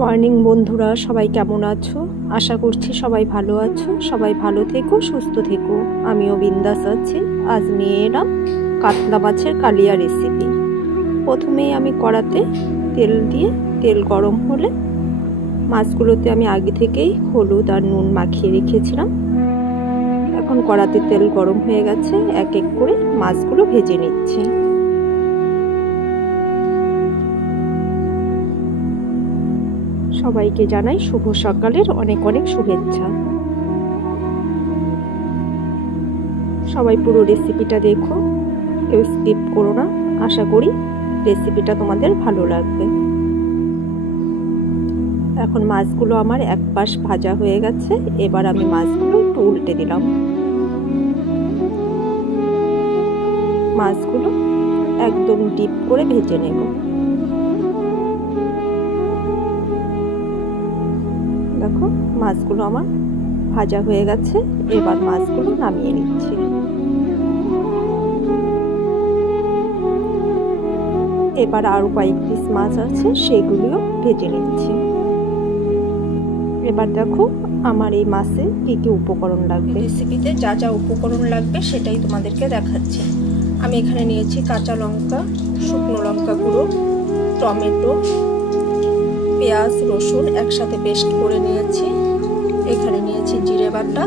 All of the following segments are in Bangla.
মর্নিং বন্ধুরা, সবাই কেমন আছো? আশা করছি সবাই ভালো আছো। সবাই ভালো থেকো, সুস্থ থেকো। আমিও বিন্দাস আছি। আজ নিয়ে এলাম কাতলা মাছের কালিয়া রেসিপি। প্রথমেই আমি কড়াতে তেল দিয়ে, তেল গরম হলে মাছগুলোতে আমি আগে থেকেই হলুদ আর নুন মাখিয়ে রেখেছিলাম। এখন কড়াতে তেল গরম হয়ে গেছে, এক এক করে মাছগুলো ভেজে নিচ্ছি। সবাইকে জানাই শুভ সকালের অনেক অনেক শুভেচ্ছা। সবাই পুরো রেসিপিটা দেখো, কেউ স্কিপ করো না। আশা করি রেসিপিটা তোমাদের ভালো লাগবে। এখন মাছগুলো আমার এক পাশ ভাজা হয়ে গেছে। এবার আমি মাছগুলো একটু উল্টে দিলাম। মাছগুলো একদম ডিপ করে ভেজে নেব। দেখো মাছগুলো আমার ভাজা হয়ে গেছে। এবার মাছগুলো নামিয়ে নিচ্ছি। এবার আরো কয়েক পিস মাছ আছে, সেগুলিও ভেজে নিচ্ছি। এবার দেখো আমার এই মাছে কি কি উপকরণ লাগবে। রেসিপিতে যা যা উপকরণ লাগবে সেটাই তোমাদেরকে দেখাচ্ছি। আমি এখানে নিয়েছি কাঁচা লঙ্কা, শুকনো লঙ্কা গুঁড়ো, টমেটো, পেঁয়াজ, রসুন একসাথে পেস্ট করে নিয়েছি। এখানে নিয়েছি জিরে বাটা,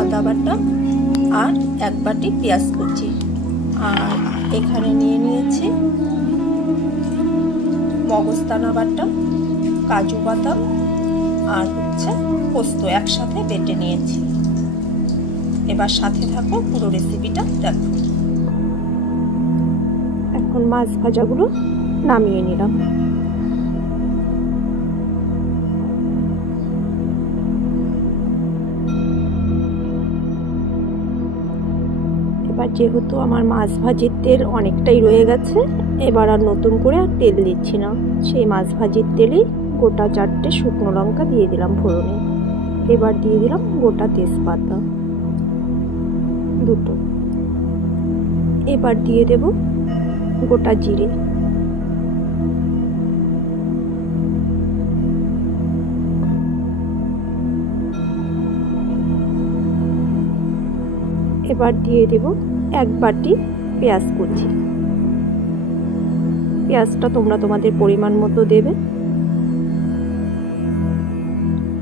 আদা বাটা আর এক বাটি পেঁয়াজ কুচি। আর এখানে নিয়ে নিয়েছি মগজদানা বাটা, কাজু বাদাম আর পোস্ত একসাথে বেটে নিয়েছি। এবার সাথে থাকো, পুরো রেসিপিটা দেখো। এখন মাছ ভাজাগুলো নামিয়ে নিলাম। এবার যেহেতু আমার মাছ ভাজির তেল অনেকটাই রয়ে গেছে, এবার আর নতুন করে আর তেল দিচ্ছি না। সেই মাছ ভাজির তেলেই গোটা 4টে শুকনো লঙ্কা দিয়ে দিলাম ফোড়নে। এবার দিয়ে দিলাম গোটা তেজপাতা 2টো। এবার দিয়ে দেব গোটা জিরে। এবার দিয়ে দেব 1 বাটি পেঁয়াজ কুচি। পেঁয়াজটা তোমরা তোমাদের পরিমাণ মতো দেবে।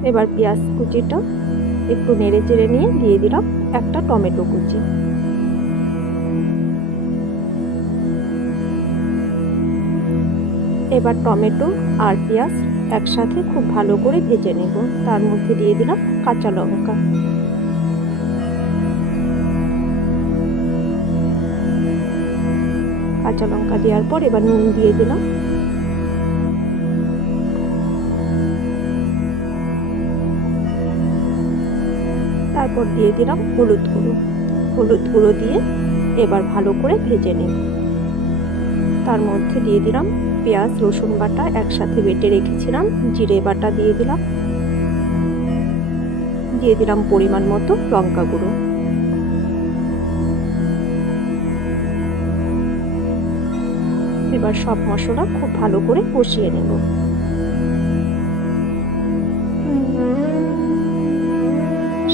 এবার পেঁয়াজ কুচিটা একটু নেড়ে চেড়ে নিয়ে দিয়ে দিলাম একটা টমেটো কুচি। এবার টমেটো আর পেঁয়াজ একসাথে খুব ভালো করে ভেজে নেব। তার মধ্যে দিয়ে দিলাম কাঁচা লঙ্কা। কাঁচা লঙ্কা দেওয়ার পর এবার নুন দিয়ে দিলাম। তারপর দিয়ে দিলাম হলুদ গুঁড়ো। হলুদ গুঁড়ো দিয়ে এবার ভালো করে ভেজে নেব। তার মধ্যে দিয়ে দিলাম পেঁয়াজ রসুন বাটা একসাথে বেটে রেখেছিলাম, জিরে বাটা দিয়ে দিলাম। দিয়ে দিলাম পরিমাণ মতো লঙ্কা গুঁড়ো। এবার সব মশলা খুব ভালো করে কষিয়ে নেব।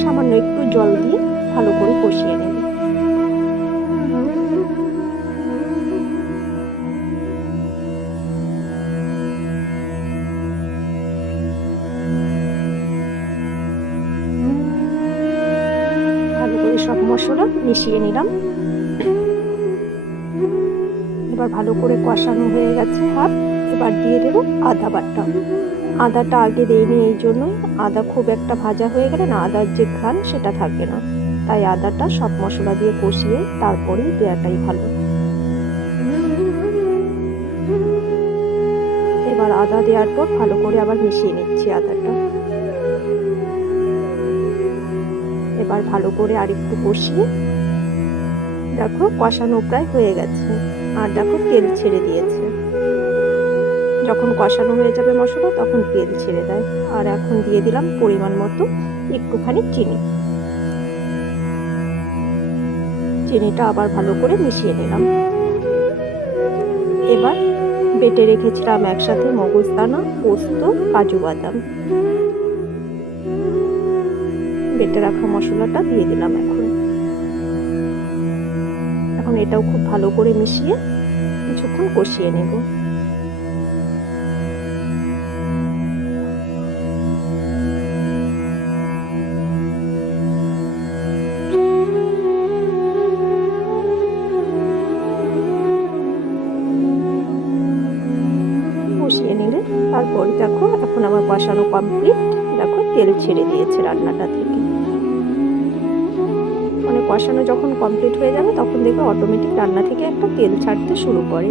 সামান্য একটু জল দিয়ে ভালো করে কষিয়ে নেব। ভালো করে সব মশলা মিশিয়ে নিলাম। এবার ভালো করে কষানো হয়ে গেছে হাফ। এবার দিয়ে দেব আদা বাটা। আদাটা আগে দেইনি, এই জন্য আদা খুব একটা ভাজা হয়ে গেলে না আদার যে ঘ্রাণ সেটা থাকে না, তাই আদাটা সব মশলা দিয়ে কষিয়ে তারপরে দেওয়াটাই ভালো। এবার আদা দেওয়ার পর ভালো করে আবার মিশিয়ে নিচ্ছি আদাটা। এবার ভালো করে আরেকটু কষিয়ে দেখো কষানো প্রায় হয়ে গেছে। আর দেখো তেল ছেড়ে দিয়েছে। যখন কষানো হয়ে যাবে মশলা তখন তেল ছেড়ে দেয়। আর এখন দিয়ে দিলাম পরিমাণ মতো একটুখানি চিনি। চিনিটা আবার ভালো করে মিশিয়ে নিলাম। এবার বেটে রেখেছিলাম একসাথে মগজদানা, পোস্ত, কাজু বাদাম। বেটে রাখা মশলাটা দিয়ে দিলাম। এখন এটাও খুব ভালো করে মিশিয়ে কিছুক্ষণ কষিয়ে নেব। কষিয়ে নিলে তারপর দেখো এখন আমার কষানো কমপ্লিট। দেখো তেল ছেড়ে দিয়েছে রান্নাটা থেকে। মানে কষানো যখন কমপ্লিট হয়ে যাবে তখন দেখবে অটোমেটিক রান্না থেকে একটা তেল ছাড়তে শুরু করে।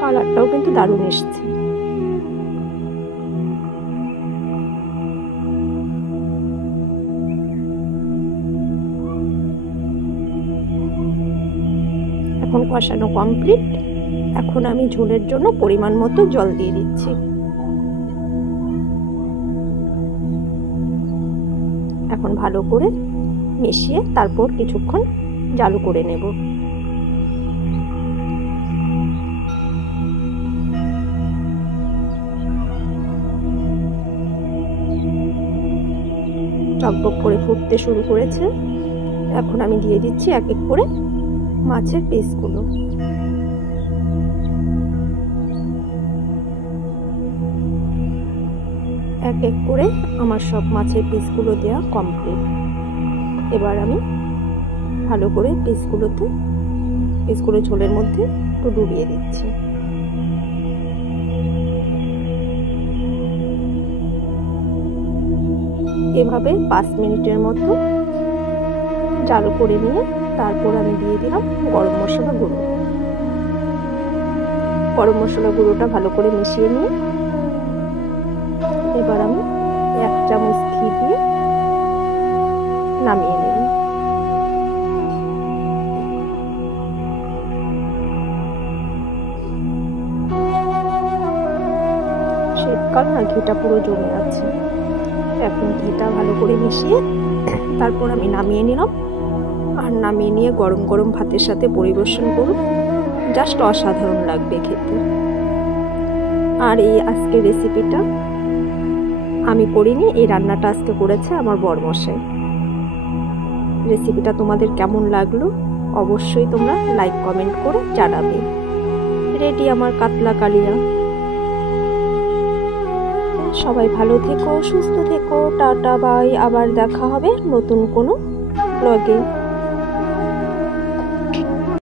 কালারটাও কিন্তু দারুণ এসছে। এখন কষানো কমপ্লিট। এখন আমি ঝোলের জন্য পরিমাণ মতো জল দিয়ে দিচ্ছি। এখন ভালো করে মিশিয়ে তারপর কিছুক্ষণ জাল করে নেব। টকবক করে ফুটতে শুরু করেছে। এখন আমি দিয়ে দিচ্ছি এক এক করে মাছের পিসগুলো। এক এক করে আমার সব মাছের পিসগুলো দেওয়া কমপ্লিট। এবার আমি ভালো করে পিসগুলো ঝোলের মধ্যে একটু ডুবিয়ে দিচ্ছি। এভাবে 5 মিনিটের মতো জাল করে নিয়ে তারপর আমি দিয়ে দিলাম গরম মশলা গুঁড়ো। গরম মশলা গুঁড়োটা ভালো করে মিশিয়ে নিয়ে এবার আমি 1 চামচ ঘি দিয়ে নামিয়ে নেব। শীতকাল না, ঘিটা পুরো জমে আছে। এখন ঘিটা ভালো করে মিশিয়ে তারপর আমি নামিয়ে নিলাম। আর নামিয়ে নিয়ে গরম গরম ভাতের সাথে পরিবেশন করুন, জাস্ট অসাধারণ লাগবে খেতে। আর এই আজকের রেসিপিটা আমি করিনি, এই রান্নাটা আজকে করেছে আমার বরমশাই। রেসিপিটা তোমাদের কেমন লাগলো অবশ্যই তোমরা লাইক কমেন্ট করে জানাবে। রেডি আমার কাতলা কালিয়া। সবাই ভালো থেকো, সুস্থ থেকো, টাটা বাই। আবার দেখা হবে নতুন কোনো ব্লগে।